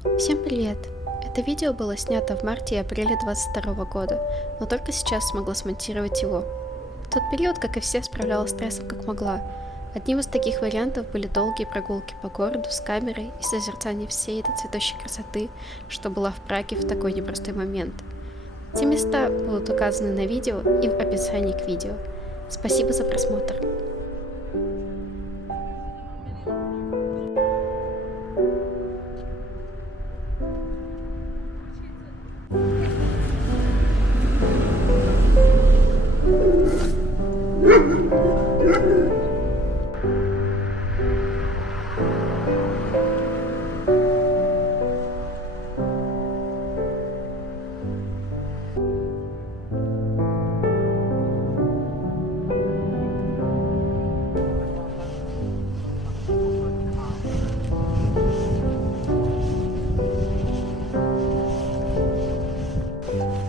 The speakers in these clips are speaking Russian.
Всем привет! Это видео было снято в марте и апреле 2022 года, но только сейчас смогла смонтировать его. В тот период, как и все, справлялась с стрессом как могла. Одним из таких вариантов были долгие прогулки по городу с камерой и созерцание всей этой цветущей красоты, что была в Праге в такой непростой момент. Все места будут указаны на видео и в описании к видео. Спасибо за просмотр!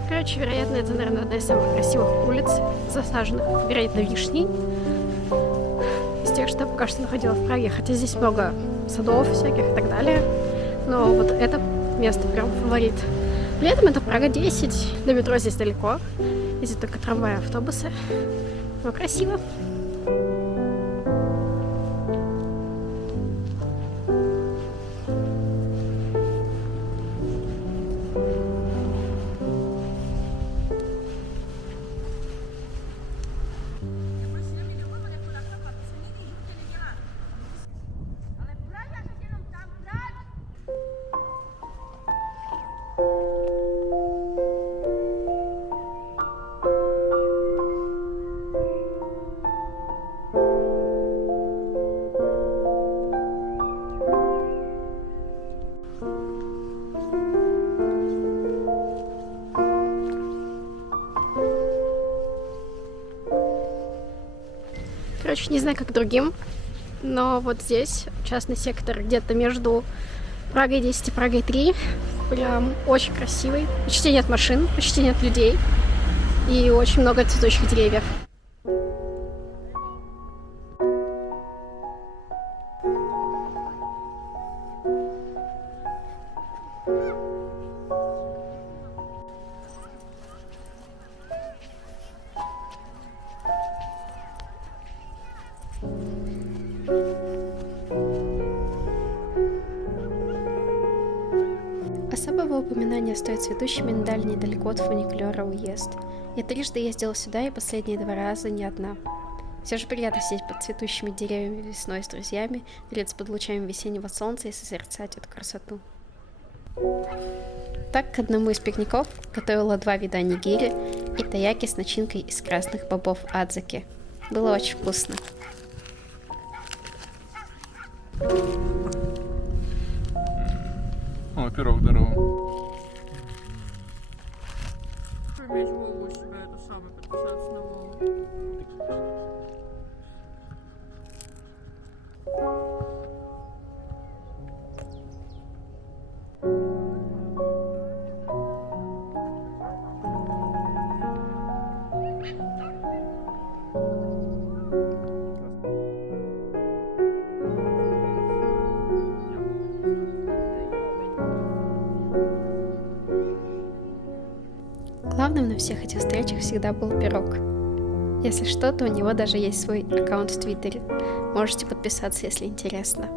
Короче, вероятно, это, наверное, одна из самых красивых улиц, засаженных, вероятно, вишней. Из тех, что я пока что находила в Праге, хотя здесь много садов всяких и так далее. Но вот это место прям фаворит. При этом это Прага 10, до метро здесь далеко. Здесь только трамваи, автобусы. Но красиво. Короче, не знаю, как другим, но вот здесь частный сектор где-то между Прагой 10 и Прагой 3. Прям очень красивый. Почти нет машин, почти нет людей. И очень много цветущих деревьев. Особого упоминания стоит цветущий миндаль недалеко от фуникулера Уезд. Я трижды ездила сюда, и последние 2 раза не одна. Все же приятно сидеть под цветущими деревьями весной с друзьями, греться под лучами весеннего солнца и созерцать эту красоту. Так, к одному из пикников готовила 2 вида нигири и таяки с начинкой из красных бобов адзаки. Было очень вкусно. О, пирог, здорово. Иметь Вову у себя, это самое, подписаться на Вову. Главным на всех этих встречах всегда был пирог. Если что, то у него даже есть свой аккаунт в Твиттере. Можете подписаться, если интересно.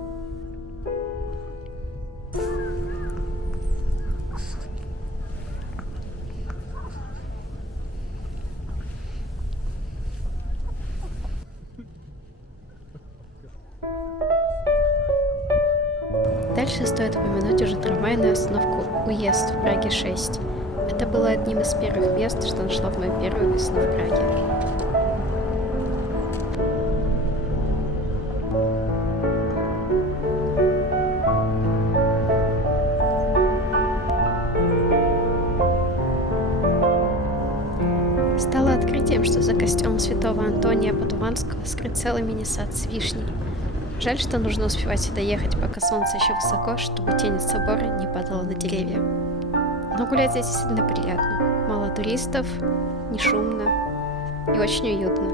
Дальше стоит упомянуть уже трамвайную остановку Уезд в Праге 6. Это было одним из первых мест, что нашла в мою первую весну в Праге. Стало открытием, что за костелом святого Антония Падуанского скрыт целый мини-сад с вишней. Жаль, что нужно успевать сюда ехать, пока солнце еще высоко, чтобы тень от собора не падала на деревья. Но гулять здесь действительно приятно. Мало туристов, не шумно и очень уютно.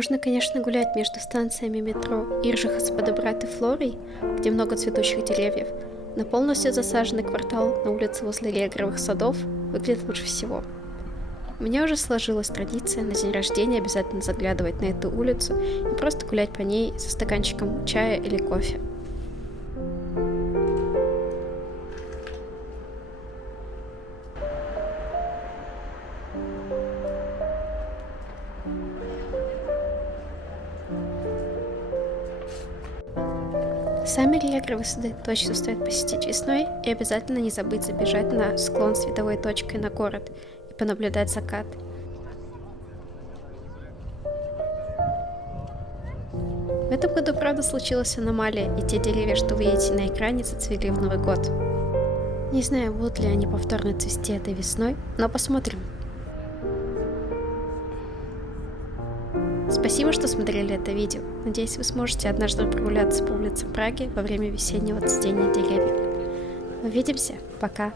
Можно, конечно, гулять между станциями метро Иржиха с Подобрат и Флорой, где много цветущих деревьев, но полностью засаженный квартал на улице возле Легровых садов выглядит лучше всего. У меня уже сложилась традиция на день рождения обязательно заглядывать на эту улицу и просто гулять по ней со стаканчиком чая или кофе. Сами Легровые сады точно стоит посетить весной и обязательно не забыть забежать на склон световой точкой на город и понаблюдать закат. В этом году, правда, случилась аномалия, и те деревья, что вы видите на экране, зацвели в Новый год. Не знаю, будут ли они повторно цвести этой весной, но посмотрим. Спасибо, что смотрели это видео. Надеюсь, вы сможете однажды прогуляться по улицам Праги во время весеннего цветения деревьев. Увидимся. Пока.